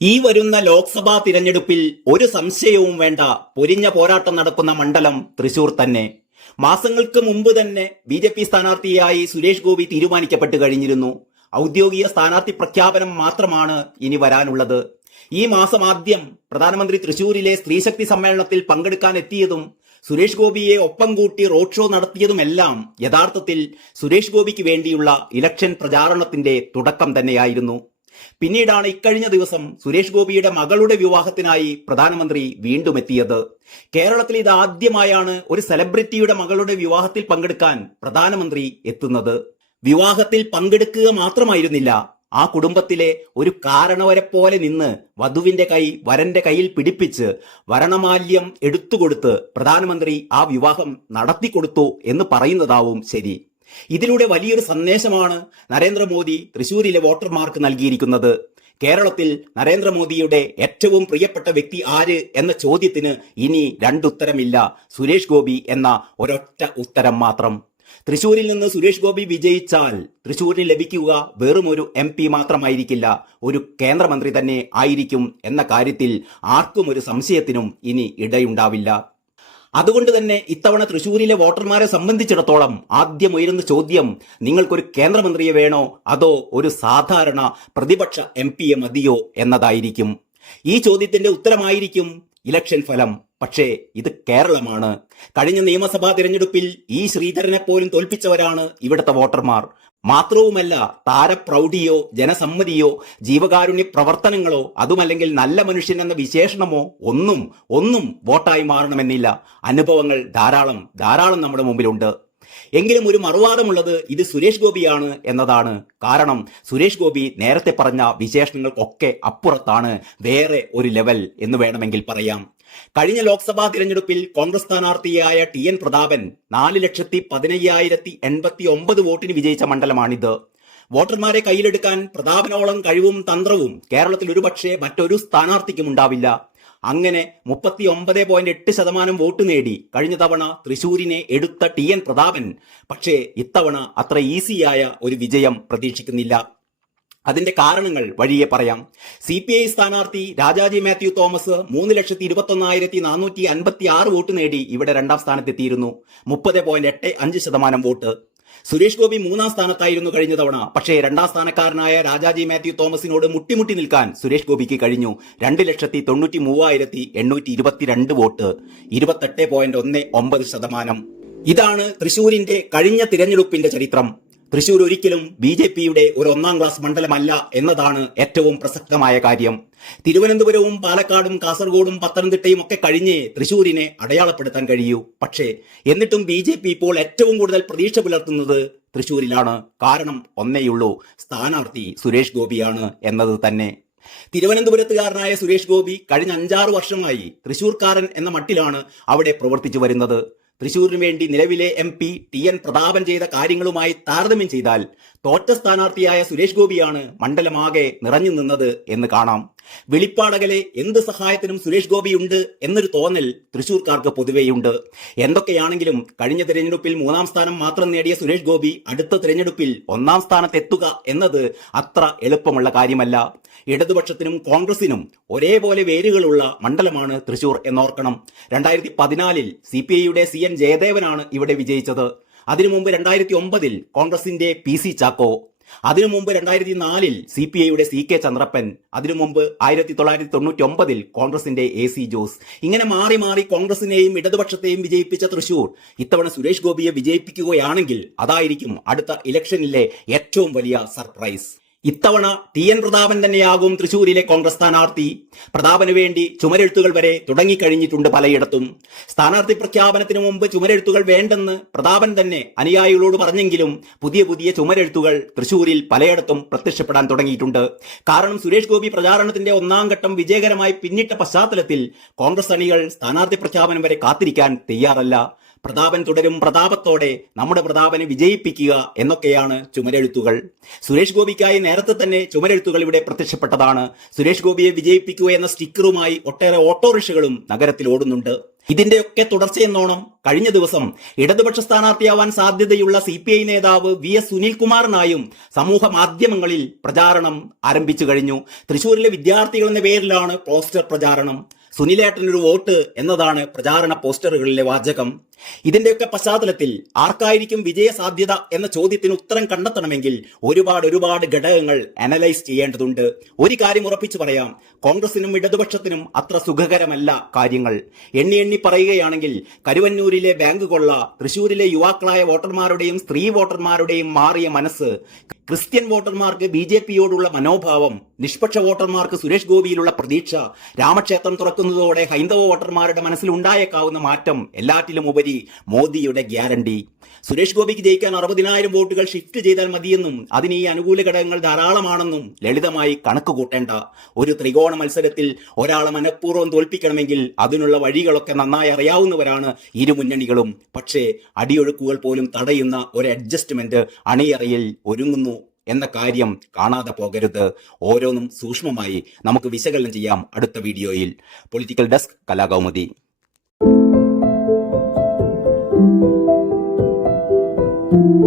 ഈ വരുന്ന ലോക്സഭാ തിരഞ്ഞെടുപ്പിൽ ഒരു സംശയവും വേണ്ട, പൊരിഞ്ഞ പോരാട്ടം നടക്കുന്ന മണ്ഡലം തൃശൂർ തന്നെ. മാസങ്ങൾക്ക് മുമ്പ് തന്നെ ബി.ജെ.പി. സ്ഥാനാർത്ഥിയായി സുരേഷ് ഗോപി തീരുമാനിക്കപ്പെട്ടു കഴിഞ്ഞിരുന്നു. ഔദ്യോഗിക സ്ഥാനാർത്ഥി പ്രഖ്യാപനം മാത്രമാണ് ഇനി വരാനുള്ളത്. ഈ മാസം ആദ്യം പ്രധാനമന്ത്രി തൃശൂരിലെ സ്ത്രീശക്തി സമ്മേളനത്തിൽ പങ്കെടുക്കാൻ എത്തിയതും സുരേഷ് ഗോപിയെ ഒപ്പം കൂട്ടി റോഡ് ഷോ നടത്തിയതുമെല്ലാം യഥാർത്ഥത്തിൽ സുരേഷ് ഗോപിക്ക് വേണ്ടിയുള്ള ഇലക്ഷൻ പ്രചാരണത്തിന്റെ തുടക്കം തന്നെയായിരുന്നു. പിന്നീടാണ് ഇക്കഴിഞ്ഞ ദിവസം സുരേഷ് ഗോപിയുടെ മകളുടെ വിവാഹത്തിനായി പ്രധാനമന്ത്രി വീണ്ടും എത്തിയത്. കേരളത്തിൽ ഇത് ആദ്യമായാണ് ഒരു സെലിബ്രിറ്റിയുടെ മകളുടെ വിവാഹത്തിൽ പങ്കെടുക്കാൻ പ്രധാനമന്ത്രി എത്തുന്നത്. വിവാഹത്തിൽ പങ്കെടുക്കുക മാത്രമായിരുന്നില്ല, ആ കുടുംബത്തിലെ ഒരു കാരണവരെ പോലെ നിന്ന് വധുവിന്റെ കൈ വരന്റെ കയ്യിൽ പിടിപ്പിച്ച് വരണമാല്യം എടുത്തുകൊടുത്ത് പ്രധാനമന്ത്രി ആ വിവാഹം നടത്തിക്കൊടുത്തു എന്ന് പറയുന്നതാവും ശരി. ഇതിലൂടെ വലിയൊരു സന്ദേശമാണ് നരേന്ദ്രമോദി തൃശൂരിലെ വോട്ടർമാർക്ക് നൽകിയിരിക്കുന്നത്. കേരളത്തിൽ നരേന്ദ്രമോദിയുടെ ഏറ്റവും പ്രിയപ്പെട്ട വ്യക്തി ആര് എന്ന ചോദ്യത്തിന് ഇനി രണ്ടുത്തരമില്ല, സുരേഷ് ഗോപി എന്ന ഒരൊറ്റ ഉത്തരം മാത്രം. തൃശൂരിൽ നിന്ന് സുരേഷ് ഗോപി വിജയിച്ചാൽ തൃശൂരിന് ലഭിക്കുക വെറും ഒരു MP മാത്രമായിരിക്കില്ല, ഒരു കേന്ദ്രമന്ത്രി തന്നെ ആയിരിക്കും എന്ന കാര്യത്തിൽ ആർക്കും ഒരു സംശയത്തിനും ഇനി ഇടയുണ്ടാവില്ല. അതുകൊണ്ട് തന്നെ ഇത്തവണ തൃശൂരിലെ വോട്ടർമാരെ സംബന്ധിച്ചിടത്തോളം ആദ്യം ഉയരുന്ന ചോദ്യം, നിങ്ങൾക്കൊരു കേന്ദ്രമന്ത്രിയെ വേണോ അതോ ഒരു സാധാരണ പ്രതിപക്ഷ MP മതിയോ എന്നതായിരിക്കും. ഈ ചോദ്യത്തിന്റെ ഉത്തരമായിരിക്കും ഇലക്ഷൻ ഫലം. പക്ഷേ ഇത് കേരളമാണ്. കഴിഞ്ഞ നിയമസഭാ തിരഞ്ഞെടുപ്പിൽ ഈ ശ്രീധരനെ പോലും തോൽപ്പിച്ചവരാണ് ഇവിടുത്തെ വോട്ടർമാർ. മാത്രവുമല്ല, താരപ്രൗഢിയോ ജനസമ്മതിയോ ജീവകാരുണ്യ പ്രവർത്തനങ്ങളോ അതുമല്ലെങ്കിൽ നല്ല മനുഷ്യൻ എന്ന വിശേഷണമോ ഒന്നും വോട്ടായി മാറണമെന്നില്ല. അനുഭവങ്ങൾ ധാരാളം നമ്മുടെ മുമ്പിലുണ്ട്. എങ്കിലും ഒരു മറുവാദമുള്ളത് ഇത് സുരേഷ് ഗോപിയാണ് എന്നതാണ്. കാരണം സുരേഷ് ഗോപി നേരത്തെ പറഞ്ഞ വിശേഷണങ്ങൾക്കൊക്കെ അപ്പുറത്താണ്, വേറെ ഒരു ലെവൽ എന്ന് വേണമെങ്കിൽ പറയാം. കഴിഞ്ഞ ലോക്സഭാ തിരഞ്ഞെടുപ്പിൽ കോൺഗ്രസ് സ്ഥാനാർത്ഥിയായ TN പ്രതാപൻ 4,15,089 വോട്ടിന് വിജയിച്ച മണ്ഡലമാണിത്. വോട്ടർമാരെ കയ്യിലെടുക്കാൻ പ്രതാപനോളം കഴിവും തന്ത്രവും കേരളത്തിൽ ഒരുപക്ഷെ മറ്റൊരു സ്ഥാനാർത്ഥിക്കും ഉണ്ടാവില്ല. അങ്ങനെ 39.8% വോട്ട് നേടി കഴിഞ്ഞ തവണ തൃശൂരിനെ എടുത്ത TN പ്രതാപൻ പക്ഷേ ഇത്തവണ അത്ര ഈസിയായ ഒരു വിജയം പ്രതീക്ഷിക്കുന്നില്ല. അതിന്റെ കാരണങ്ങൾ വഴിയെ പറയാം. CPI സ്ഥാനാർത്ഥി രാജാജി മാത്യു തോമസ് 3,21,456 വോട്ട് നേടി ഇവിടെ രണ്ടാം സ്ഥാനത്തെത്തിയിരുന്നു, 30.85% വോട്ട്. സുരേഷ് ഗോപി മൂന്നാം സ്ഥാനത്തായിരുന്നു കഴിഞ്ഞ തവണ. പക്ഷേ രണ്ടാം സ്ഥാനക്കാരനായ രാജാജി മാത്യു തോമസിനോട് മുട്ടിമുട്ടി നിൽക്കാൻ സുരേഷ് ഗോപിക്ക് കഴിഞ്ഞു, 2,93,822 വോട്ട്, 28.19%. ഇതാണ് തൃശൂരിന്റെ കഴിഞ്ഞ തിരഞ്ഞെടുപ്പിന്റെ ചരിത്രം. തൃശൂർ ഒരിക്കലും BJPയുടെ ഒരു ഒന്നാം ക്ലാസ് മണ്ഡലമല്ല എന്നതാണ് ഏറ്റവും പ്രസക്തമായ കാര്യം. തിരുവനന്തപുരവും പാലക്കാടും കാസർഗോഡും പത്തനംതിട്ടയും ഒക്കെ കഴിഞ്ഞേ തൃശൂരിനെ അടയാളപ്പെടുത്താൻ കഴിയൂ. പക്ഷേ എന്നിട്ടും BJP ഇപ്പോൾ ഏറ്റവും കൂടുതൽ പ്രതീക്ഷ പുലർത്തുന്നത് തൃശൂരിലാണ്. കാരണം ഒന്നേയുള്ളൂ, സ്ഥാനാർത്ഥി സുരേഷ് ഗോപിയാണ് എന്നത് തന്നെ. തിരുവനന്തപുരത്തുകാരനായ സുരേഷ് ഗോപി കഴിഞ്ഞ 5-6 വർഷമായി തൃശൂർക്കാരൻ എന്ന മട്ടിലാണ് അവിടെ പ്രവർത്തിച്ചു വരുന്നത്. തൃശൂരിന് വേണ്ടി നിലവിലെ MP TN പ്രതാപൻ ചെയ്ത കാര്യങ്ങളുമായി താരതമ്യം ചെയ്താൽ തോറ്റ സ്ഥാനാർത്ഥിയായ സുരേഷ് ഗോപിയാണ് മണ്ഡലമാകെ നിറഞ്ഞു നിന്നത് എന്ന് കാണാം. വെളിപ്പാടകലെ എന്ത് സഹായത്തിനും സുരേഷ് ഗോപിയുണ്ട് എന്നൊരു തോന്നൽ തൃശൂർക്കാർക്ക് പൊതുവെയുണ്ട്. എന്തൊക്കെയാണെങ്കിലും കഴിഞ്ഞ തിരഞ്ഞെടുപ്പിൽ 3-ാം സ്ഥാനം മാത്രം നേടിയ സുരേഷ് ഗോപി അടുത്ത തിരഞ്ഞെടുപ്പിൽ 1-ാം സ്ഥാനത്തെത്തുക എന്നത് അത്ര എളുപ്പമുള്ള കാര്യമല്ല. ഇടതുപക്ഷത്തിനും കോൺഗ്രസിനും ഒരേപോലെ വേരുകളുള്ള മണ്ഡലമാണ് തൃശൂർ എന്നോർക്കണം. 2014 CPIയുടെ CN ജയദേവനാണ് ഇവിടെ വിജയിച്ചത്. അതിനു മുമ്പ് 2009 കോൺഗ്രസിന്റെ PC ചാക്കോ, അതിനു മുമ്പ് 2004 CPIയുടെ CK ചന്ദ്രപ്പൻ, അതിനു മുമ്പ് 1999 കോൺഗ്രസിന്റെ AC ജോസ്. ഇങ്ങനെ മാറി മാറി കോൺഗ്രസിനെയും ഇടതുപക്ഷത്തെയും വിജയിപ്പിച്ച തൃശൂർ ഇത്തവണ സുരേഷ് ഗോപിയെ വിജയിപ്പിക്കുകയാണെങ്കിൽ അതായിരിക്കും അടുത്ത ഇലക്ഷനിലെ ഏറ്റവും വലിയ സർപ്രൈസ്. ഇത്തവണ TN പ്രതാപൻ തന്നെയാകും തൃശൂരിലെ കോൺഗ്രസ് സ്ഥാനാർത്ഥി. പ്രതാപന് വേണ്ടി ചുമരെഴുത്തുകൾ വരെ തുടങ്ങിക്കഴിഞ്ഞിട്ടുണ്ട് പലയിടത്തും. സ്ഥാനാർത്ഥി പ്രഖ്യാപനത്തിന് മുമ്പ് ചുമരെഴുത്തുകൾ വേണ്ടെന്ന് പ്രതാപൻ തന്നെ അനുയായികളോട് പറഞ്ഞെങ്കിലും പുതിയ ചുമരെഴുത്തുകൾ തൃശൂരിൽ പലയിടത്തും പ്രത്യക്ഷപ്പെടാൻ തുടങ്ങിയിട്ടുണ്ട്. കാരണം സുരേഷ് ഗോപി പ്രചാരണത്തിന്റെ 1-ാം ഘട്ടം വിജയകരമായി പിന്നിട്ട പശ്ചാത്തലത്തിൽ കോൺഗ്രസ് അണികൾ സ്ഥാനാർത്ഥി പ്രഖ്യാപനം വരെ കാത്തിരിക്കാൻ തയ്യാറല്ല. പ്രതാപൻ തുടരും പ്രതാപത്തോടെ നമ്മുടെ പ്രതാപനെ വിജയിപ്പിക്കുക എന്നൊക്കെയാണ് ചുമരെഴുത്തുകൾ. സുരേഷ് ഗോപിക്കായി നേരത്തെ തന്നെ ചുമരെഴുത്തുകൾ ഇവിടെ പ്രത്യക്ഷപ്പെട്ടതാണ്. സുരേഷ് ഗോപിയെ വിജയിപ്പിക്കുക എന്ന സ്റ്റിക്കറുമായി ഒട്ടേറെ ഓട്ടോറിക്ഷകളും നഗരത്തിൽ ഓടുന്നുണ്ട്. ഇതിന്റെയൊക്കെ തുടർച്ചയെന്നോണം കഴിഞ്ഞ ദിവസം ഇടതുപക്ഷ സ്ഥാനാർത്ഥിയാവാൻ സാധ്യതയുള്ള CPI നേതാവ് VS സുനിൽകുമാറിനായും സമൂഹ മാധ്യമങ്ങളിൽ പ്രചാരണം ആരംഭിച്ചു കഴിഞ്ഞു. തൃശൂരിലെ വിദ്യാർത്ഥികൾ എന്ന പേരിലാണ് പോസ്റ്റർ പ്രചാരണം. സുനിലേട്ടനൊരു വോട്ട് എന്നതാണ് പ്രചാരണ പോസ്റ്ററുകളിലെ വാചകം. ഇതിന്റെയൊക്കെ പശ്ചാത്തലത്തിൽ ആർക്കായിരിക്കും വിജയ സാധ്യത എന്ന ചോദ്യത്തിന് ഉത്തരം കണ്ടെത്തണമെങ്കിൽ ഒരുപാട് ഘടകങ്ങൾ അനലൈസ് ചെയ്യേണ്ടതുണ്ട്. ഒരു കാര്യം ഉറപ്പിച്ചു പറയാം, കോൺഗ്രസിനും ഇടതുപക്ഷത്തിനും അത്ര സുഖകരമല്ല കാര്യങ്ങൾ. എണ്ണി പറയുകയാണെങ്കിൽ കരുവന്നൂരിലെ ബാങ്ക് കൊള്ള, തൃശൂരിലെ യുവാക്കളായ വോട്ടർമാരുടെയും സ്ത്രീ വോട്ടർമാരുടെയും മാറിയ മനസ്സ്, ക്രിസ്ത്യൻ വോട്ടർമാർക്ക് BJPയോടുള്ള മനോഭാവം, നിഷ്പക്ഷ വോട്ടർമാർക്ക് സുരേഷ് ഗോപിയിലുള്ള പ്രതീക്ഷ, രാമക്ഷേത്രം തുറക്കുന്നതോടെ ഹൈന്ദവ വോട്ടർമാരുടെ മനസ്സിൽ ഉണ്ടായേക്കാവുന്ന മാറ്റം, എല്ലാറ്റിലും ഉപരി മോദിയുടെ ഗ്യാരണ്ടി. സുരേഷ് ഗോപിക്ക് ജയിക്കാൻ 60,000 വോട്ടുകൾ ഷിഫ്റ്റ് ചെയ്താൽ മതിയെന്നും അതിന് ഈ അനുകൂല ഘടകങ്ങൾ ധാരാളമാണെന്നും ലളിതമായി കണക്ക് കൂട്ടേണ്ട. ഒരു ത്രികോണ മത്സരത്തിൽ ഒരാളെ മനഃപൂർവ്വം തോൽപ്പിക്കണമെങ്കിൽ അതിനുള്ള വഴികളൊക്കെ നന്നായി അറിയാവുന്നവരാണ് ഇരു മുന്നണികളും. പക്ഷേ അടിയൊഴുക്കുകൾ പോലും തടയുന്ന ഒരു അഡ്ജസ്റ്റ്മെന്റ് അണിയറയിൽ ഒരുങ്ങുന്നു എന്ന കാര്യം കാണാതെ പോകരുത്. ഓരോന്നും സൂക്ഷ്മമായി നമുക്ക് വിശകലനം ചെയ്യാം അടുത്ത വീഡിയോയിൽ. Political desk, Kalakaumudi.